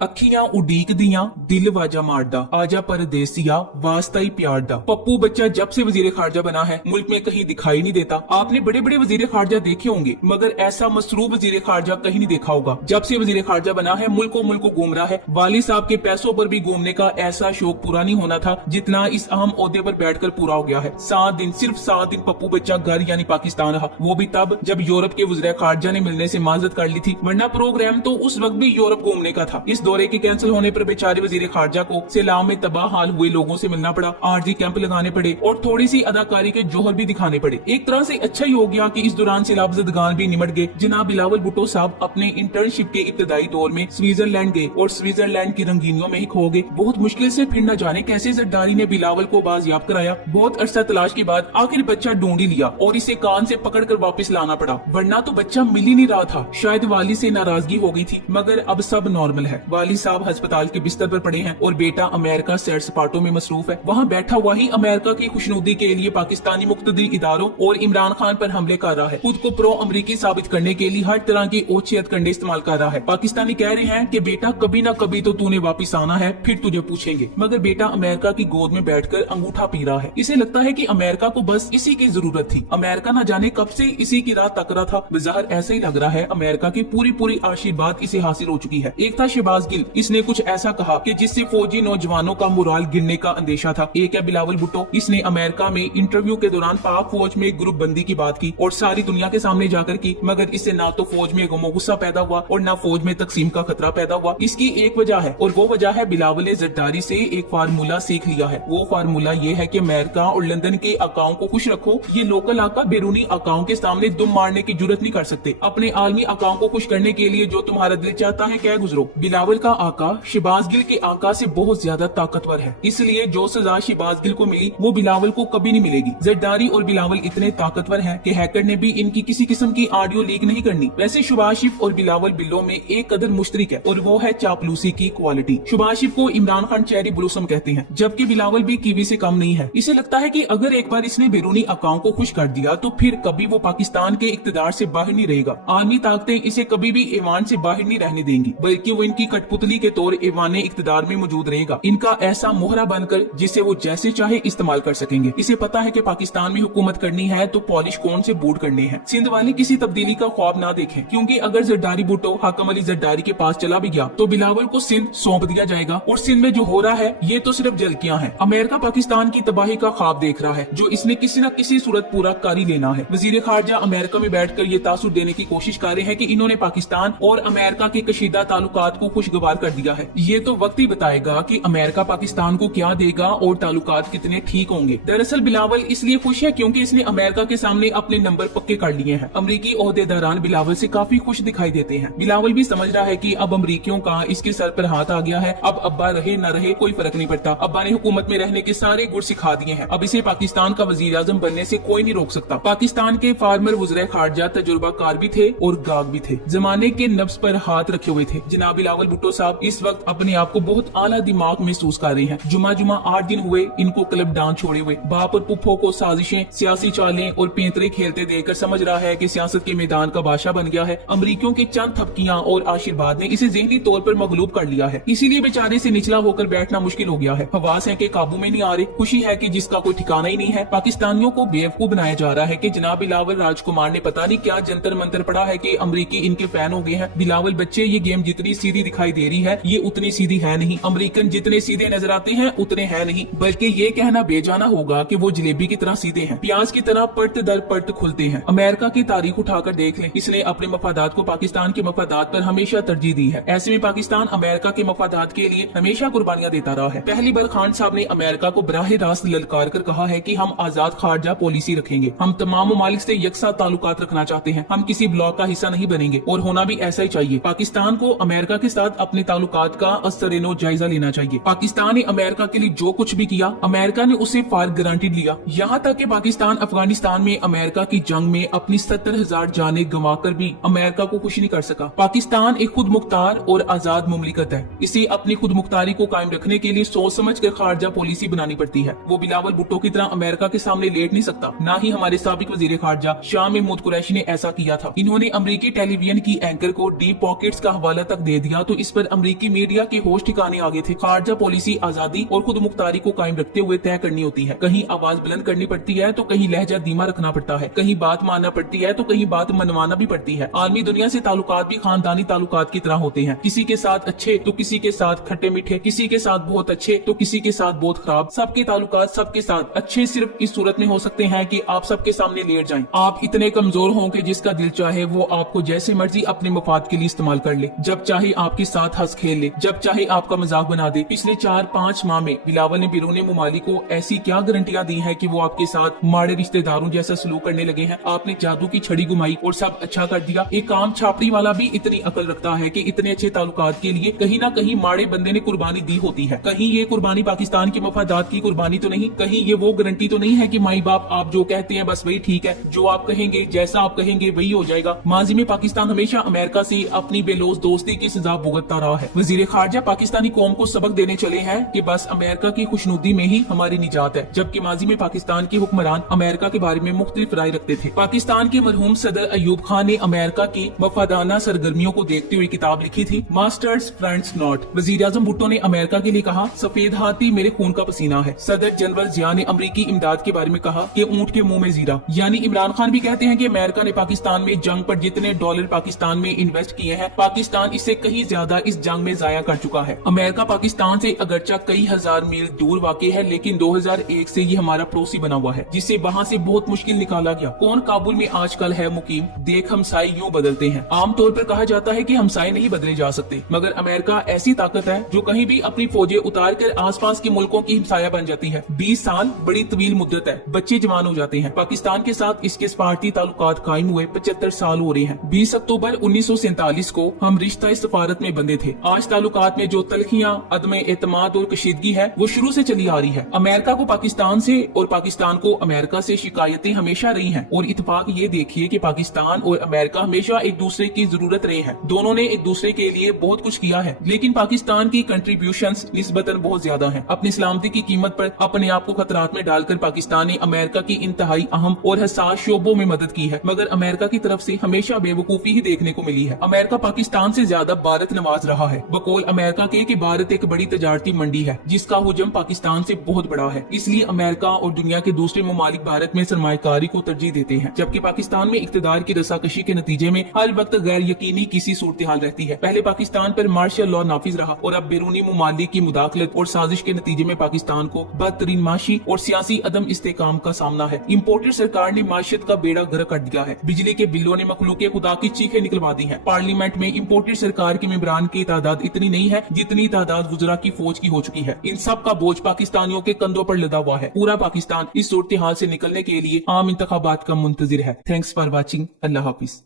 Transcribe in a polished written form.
ਅੱਖੀਆਂ उड़ीक दियां दिल वाजा मारदा आजा परदेसिया वास्ता ही प्यार दा। पप्पू बच्चा जब से वजीर खारजा बना है मुल्क में कहीं दिखाई नहीं देता। आपने बड़े बड़े वजीर खारजा देखे होंगे मगर ऐसा मसरूफ वजीर खारजा कहीं नहीं देखा होगा। जब से वजीर खारजा बना है मुल्क को घूम रहा है। वाली साहब के पैसों पर भी घूमने का ऐसा शौक पूरा नहीं होना था जितना इस अहम ओहदे पर बैठकर पूरा हो गया है। 7 दिन सिर्फ 7 दिन पप्पू बच्चा घर यानी पाकिस्तान रहा, वो भी तब जब यूरोप के वजीर खारजा ने मिलने से माजरत कर ली थी, वरना प्रोग्राम तो उस वक्त भी यूरोप घूमने का था। इस दौरे के कैंसिल होने पर बेचारे वजीर खारजा को सैलाब में तबाह हाल हुए लोगों से मिलना पड़ा, आरजी कैंप लगाने पड़े और थोड़ी सी अदाकारी के जोहर भी दिखाने पड़े। एक तरह से अच्छा ही हो गया कि इस दौरान सैलाब ज़दगान भी निमट गए। जनाब बिलावल भुट्टो साहब अपने इंटर्नशिप के इब्तदाई दौर में स्विट्जरलैंड गए और स्विट्जरलैंड की रंगीनियों में ही खो गए। बहुत मुश्किल से फिर न जाने कैसे जरदारी ने बिलावल को बाजियाब कराया। बहुत अरसा तलाश के बाद आखिर बच्चा ढूंढ ही लिया और इसे कान से पकड़कर वापस लाना पड़ा, वरना तो बच्चा मिल ही नहीं रहा था। शायद वाली से नाराजगी हो गई थी मगर अब सब नॉर्मल है। वाली साहब अस्पताल के बिस्तर पर पड़े हैं और बेटा अमेरिका सैर सपाटों में मसरूफ है। वहाँ बैठा हुआ ही अमेरिका की खुशनुदी के लिए पाकिस्तानी मुक्तदी इदारों और इमरान खान पर हमले कर रहा है। खुद को प्रो अमरीकी साबित करने के लिए हर तरह की ओछी हथकंडे इस्तेमाल कर रहा है। पाकिस्तानी कह रहे हैं कि बेटा कभी ना कभी तो तूने वापिस आना है, फिर तुझे पूछेंगे। मगर बेटा अमेरिका की गोद में बैठकर अंगूठा पी रहा है। इसे लगता है कि अमेरिका को बस इसी की जरूरत थी। अमेरिका न जाने कब से इसी की राह तक रहा था। बज़ाहिर ऐसा ही लग रहा है अमेरिका की पूरी आशीर्वाद इसे हासिल हो चुकी है। एक था शहबाज गिल, इसने कुछ ऐसा कहा कि जिससे फौजी नौजवानों का मुराल गिरने का अंदेशा था। एक है बिलावल भुट्टो, इसने अमेरिका में इंटरव्यू के दौरान पाक फौज में ग्रुप बंदी की बात की और सारी दुनिया के सामने जाकर की, मगर इससे ना तो फौज में गमो गुस्सा पैदा हुआ और ना फौज में तकसीम का खतरा पैदा हुआ। इसकी एक वजह है और वो वजह है बिलावल ने जरदारी से एक फार्मूला सीख लिया है। वो फार्मूला ये है कि अमेरिका और लंदन के आकाओं को खुश रखो। ये लोकल आका बैरूनी आकाओं के सामने दुम मारने की जुर्रत नहीं कर सकते। अपने आलमी आकाओं को खुश करने के लिए जो तुम्हारा दिल चाहता है कह गुजरो। बिलावल का आका शहबाज गिल के आका से बहुत ज्यादा ताकतवर है, इसलिए जो सजा शहबाज गिल को मिली वो बिलावल को कभी नहीं मिलेगी। जरदारी और बिलावल इतने ताकतवर हैं कि हैकर ने भी इनकी किसी किस्म की ऑडियो लीक नहीं करनी। वैसे शुभाशिफ और बिलावल बिल्लों में एक कदर मुश्तरक है और वो है चापलूसी की क्वालिटी। शुभाशिफ को इमरान खान चेरी ब्लूसम कहते हैं, जबकि बिलावल भी कीवी से कम नहीं है। इसे लगता है कि अगर एक बार इसने बैरूनी आकाओं को खुश कर दिया तो फिर कभी वो पाकिस्तान के इक्तदार से बाहर नहीं रहेगा। आर्मी ताकतें इसे कभी भी ईवान से बाहर नहीं रहने देंगी, बल्कि वो इनकी कठपुतली के तौर ईवान इक्तदार में मौजूद रहेगा। इनका ऐसा मोहरा बनकर जिसे वो जैसे चाहे इस्तेमाल कर सकेंगे। इसे पता है कि पाकिस्तान में हुकूमत करनी है तो पॉलिश कौन से बूट करने हैं। सिंध वाले किसी तब्दीली का ख्वाब ना देखें, क्योंकि अगर जरदारी भुट्टो हाकम अली जरदारी के पास चला भी गया तो बिलावल को सिंध सौंप दिया जाएगा और सिंध में जो हो रहा है ये तो सिर्फ झलकियां हैं। अमेरिका पाकिस्तान की तबाही का ख्वाब देख रहा है जो इसने किसी न किसी सूरत पूरा कर ही लेना है। वजीर खारजा अमेरिका में बैठकर ये तासुर देने की कोशिश कर रहे हैं कि इन्होंने पाकिस्तान और अमेरिका के कशीदा ताल्लुकात को खुशगवार कर दिया है। ये तो वक्त ही बताएगा कि अमेरिका पाकिस्तान को क्या देगा और ताल्लुकात कितने ठीक होंगे। दरअसल बिलावल इसलिए खुश है क्योंकि इसने अमेरिका के सामने अपने नंबर पक्के कर लिए हैं। अमरीकी ओहदेदारान बिलावल से काफी खुश दिखाई देते हैं। बिलावल भी समझ रहा है कि अब अमरीकियों का इसके सर पर हाथ आ गया है। अब अब्बा रहे न रहे कोई फर्क नहीं पड़ता। अब्बा ने हुकूमत में रहने के सारे गुर सिखा दिए हैं। अब इसे पाकिस्तान का वजीर आजम बनने से कोई नहीं रोक सकता। पाकिस्तान के फार्मर वज़ीर खारजा तजुर्बाकार भी थे और गाग भी थे, जमाने के नब्ज पर हाथ रखे हुए थे। जनाब बिलावल भुट्टो साहब इस वक्त अपने आप को बहुत आला दिमाग महसूस कर रहे हैं। जुमा 8 दिन हुए इनको क्लब डांस छोड़े हुए। बाप और पुप्पो को साजिशें, सियासी चालें और पेंतरे खेलते देखकर समझ रहा है कि सियासत के मैदान का बादशाह बन गया है। अमरीकियों के चंद थपकियां और आशीर्वाद ने इसे ज़हनी तौर पर मगलूब कर लिया है, इसीलिए बेचारे से निचला होकर बैठना मुश्किल हो गया है। हवास है कि काबू में नहीं आ रहे, खुशी है कि जिसका कोई ठिकाना ही नहीं है। पाकिस्तानियों को बेवकूफ बनाया जा रहा है कि जनाब बिलावल राजकुमार ने पता नहीं क्या जंतर मंतर पड़ा है कि अमरीकी इनके फैन हो गए हैं। बिलावल बच्चे, ये गेम जितनी सीधी दिखाई दे रही है ये उतनी सीधी है नहीं। अमरीकन जितने सीधे नजर आते हैं उतने हैं नहीं, बल्कि ये कहना बेजाना होगा कि वो जलेबी की तरह सीधे हैं, प्याज की तरह पट दर पट खुलते हैं। अमेरिका की तारीख उठाकर देख लें, इसने अपने मफादात को पाकिस्तान के मफादात पर हमेशा तरजीह दी है। ऐसे में पाकिस्तान अमेरिका के मफादात के लिए हमेशा कुर्बानियां देता रहा है। पहली बार खान साहब ने अमेरिका को बराह रास्त ललकार कर कहा है कि हम आजाद खारजा पॉलिसी रखेंगे, हम तमाम ममालिक से यकसा ताल्लुकात रखना चाहते हैं, हम किसी ब्लॉक का हिस्सा नहीं बनेंगे और होना भी ऐसा ही चाहिए। पाकिस्तान को अमेरिका के साथ अपने ताल्लुकात का असर-ए-नो जायजा लेना चाहिए। पाकिस्तान ने अमेरिका के लिए जो कुछ भी किया अमेरिका ने उसे फॉर ग्रांटेड लिया। यहाँ तक कि पाकिस्तान अफगानिस्तान में अमेरिका की जंग में अपनी 70,000 जानें गंवाकर भी अमेरिका को खुश नहीं कर सका। पाकिस्तान एक खुद मुख्तार और आजाद मुमलिकत है, इसे अपनी खुद मुख्तारी को कायम रखने के लिए सोच समझ कर खारजा पॉलिसी बनानी पड़ती है। वो बिलावल भुट्टो की तरह अमेरिका के सामने लेट नहीं सकता, न ही हमारे साबिक वजीर खारजा शाह महमूद कुरैशी ने ऐसा किया था। इन्होंने अमरीकी टेलीविजन की एंकर को डीप पॉकेट्स का हवाला तक दे दिया तो जिस पर अमेरिकी मीडिया के होश ठिकाने आगे थे। खारजा पॉलिसी आजादी और खुद मुख्तारी को कायम रखते हुए तय करनी होती है। कहीं आवाज बुलंद करनी पड़ती है तो कहीं लहजा धीमा रखना पड़ता है, कहीं बात मानना पड़ती है तो कहीं बात मनवाना भी पड़ती है। आलमी दुनिया से ताल्लुकात भी खानदानी ताल्लुकात की तरह होते हैं, किसी के साथ अच्छे तो किसी के साथ खट्टे मीठे, किसी के साथ बहुत अच्छे तो किसी के साथ बहुत खराब। सबके ताल्लुकात सबके साथ अच्छे सिर्फ इस सूरत में हो सकते हैं कि आप सबके सामने लेट जाएं। आप इतने कमजोर हों कि जिसका दिल चाहे वो आपको जैसे मर्जी अपने मफाद के लिए इस्तेमाल कर ले, जब चाहे आपके साथ हंस खेल ले, जब चाहे आपका मजाक बना दे। पिछले 4-5 माह में बिलावल ने बैरून मुमालिक को ऐसी क्या गारंटियां दी हैं कि वो आपके साथ माड़े रिश्तेदारों जैसा सलूक करने लगे हैं। आपने जादू की छड़ी घुमाई और सब अच्छा कर दिया। एक काम छापड़ी वाला भी इतनी अकल रखता है कि इतने अच्छे ताल्लुकात के लिए कहीं ना कहीं माड़े बंदे ने कुर्बानी दी होती है। कहीं ये कुर्बानी पाकिस्तान के मफादात की कुर्बानी तो नहीं, कहीं ये वो गारंटी तो नहीं है कि माई बाप आप जो कहते हैं बस वही ठीक है, जो आप कहेंगे जैसा आप कहेंगे वही हो जाएगा। माजी में पाकिस्तान हमेशा अमेरिका से अपनी बेलोज दोस्ती की सजा भुगतता रहा है। वजीर खारजा पाकिस्तानी कौम को सबक देने चले हैं कि बस अमेरिका की खुशनुदी में ही हमारी निजात है, जबकि माजी में पाकिस्तान के हुक्मरान अमेरिका के बारे में मुख्तलिफ राय रखते थे। पाकिस्तान के मरहूम सदर अयूब खान ने अमेरिका की वफादाना सरगर्मियों को देखते हुए किताब लिखी थी, मास्टर्स फ्रेंड्स नॉट। वजीर आजम भुट्टो ने अमेरिका के लिए कहा, सफेद हाथी मेरे खून का पसीना है। सदर जनरल जिया ने अमरीकी इमदाद के बारे में कहा कि ऊंट के मुंह में जीरा। यानी इमरान खान भी कहते हैं कि अमेरिका ने पाकिस्तान में जंग पर जितने डॉलर पाकिस्तान में इन्वेस्ट किए हैं, पाकिस्तान इससे कहीं ज्यादा इस जंग में जाया कर चुका है। अमेरिका पाकिस्तान से अगरचा कई हजार मील दूर वाक़ई है, लेकिन 2001 से ये हमारा पड़ोसी बना हुआ है, जिसे वहाँ से बहुत मुश्किल निकाला गया। कौन काबुल में आजकल है मुकीम, देख हमसाए यूं बदलते हैं। आमतौर पर कहा जाता है कि हमसाए नहीं बदले जा सकते, मगर अमेरिका ऐसी ताकत है जो कहीं भी अपनी फौजें उतार कर आसपास के मुल्कों की हमसाया बन जाती है। 20 साल बड़ी तवील मुद्दत है, बच्चे जवान हो जाते हैं। पाकिस्तान के साथ इसके सफारती ताल्लुकात कायम हुए 75 साल हो रहे हैं। 20 अक्टूबर 1947 को हम रिश्ता सफारत में बंधे थे। आज ताल्लुकात में जो तलखियां, अदम एतमाद और कशीदगी है वो शुरू से चली आ रही है। अमेरिका को पाकिस्तान से और पाकिस्तान को अमेरिका से शिकायतें हमेशा रही हैं, और इत्तेफाक ये देखिए कि पाकिस्तान और अमेरिका हमेशा एक दूसरे की जरूरत रहे हैं। दोनों ने एक दूसरे के लिए बहुत कुछ किया है, लेकिन पाकिस्तान की कंट्रीब्यूशंस निस्बतन बहुत ज्यादा हैं। अपनी सलामती की कीमत पर अपने आप को खतरात में डालकर पाकिस्तान ने अमेरिका की इंतहाई अहम और हसास शोबों में मदद की है, मगर अमेरिका की तरफ से हमेशा बेवकूफी ही देखने को मिली है। अमेरिका पाकिस्तान से ज्यादा भारत नवाज रहा है। बकौल अमेरिका के कि भारत एक बड़ी तजारती मंडी है जिसका हुजम पाकिस्तान से बहुत बड़ा है, इसलिए अमेरिका और दुनिया के दूसरे ममालिक भारत में सरमायाकारी को तरजीह देते हैं, जबकि पाकिस्तान में इक्तदार की रसाकशी के नतीजे में हर वक्त गैर यकीनी किसी सूरत हाल रहती है। पहले पाकिस्तान पर मार्शल लॉ नाफिज रहा और अब बैरूनी ममालिक की मुदाखलत और साजिश के नतीजे में पाकिस्तान को बदतरीन माशी और सियासी अदम इस्तेकाम का सामना है। इम्पोर्टेड सरकार ने माशियत का बेड़ा गर्क कर दिया है। बिजली के बिलों ने मखलूके खुदा की चीखें निकलवा दी है। पार्लियामेंट में इम्पोर्टेड सरकार के मेंबरान की तादाद इतनी नहीं है जितनी तादाद गुजरा की फौज की हो चुकी है। इन सब का बोझ पाकिस्तानियों के कंधों पर लदा हुआ है। पूरा पाकिस्तान इस सूरत हाल से निकलने के लिए आम इंतखाबात का मुंतजिर है। Thanks for watching. Allah Hafiz.